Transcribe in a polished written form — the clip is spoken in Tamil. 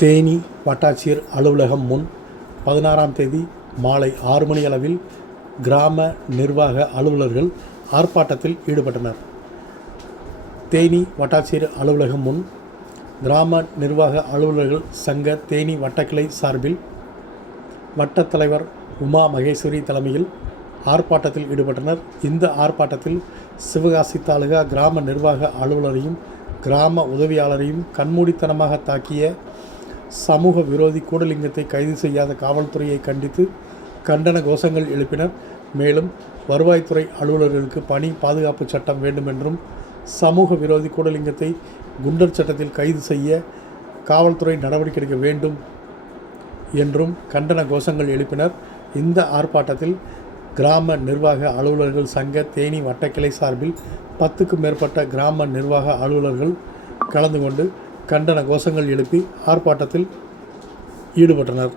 தேனி வட்டாட்சியர் அலுவலகம் முன் 16ஆம் தேதி மாலை 6 மணி அளவில் கிராம நிர்வாக அலுவலர்கள் ஆர்ப்பாட்டத்தில் ஈடுபட்டனர். தேனி வட்டாட்சியர் அலுவலகம் முன் கிராம நிர்வாக அலுவலர்கள் சங்க தேனி வட்டக்கிளை சார்பில் வட்டத் தலைவர் உமா மகேஸ்வரி தலைமையில் ஆர்ப்பாட்டத்தில் ஈடுபட்டனர். இந்த ஆர்ப்பாட்டத்தில் சிவகாசி தாலுகா கிராம நிர்வாக அலுவலரையும் கிராம உதவியாளரையும் கண்மூடித்தனமாக தாக்கிய சமூக விரோதி கூடலிங்கத்தை கைது செய்யாத காவல்துறையை கண்டித்து கண்டன கோஷங்கள் எழுப்பினர். மேலும் வருவாய்த்துறை அலுவலர்களுக்கு பணி பாதுகாப்பு சட்டம் வேண்டுமென்றும் சமூக விரோதி கூடலிங்கத்தை குண்டர் சட்டத்தில் கைது செய்ய காவல்துறை நடவடிக்கை எடுக்க வேண்டும் என்றும் கண்டன கோஷங்கள் எழுப்பினர். இந்த ஆர்ப்பாட்டத்தில் கிராம நிர்வாக அலுவலர்கள் சங்க தேனி வட்டக்கிளை சார்பில் 10க்கும் மேற்பட்ட கிராம நிர்வாக அலுவலர்கள் கலந்து கொண்டு கண்டன கோஷங்கள் எழுப்பி ஆர்ப்பாட்டத்தில் ஈடுபட்டனர்.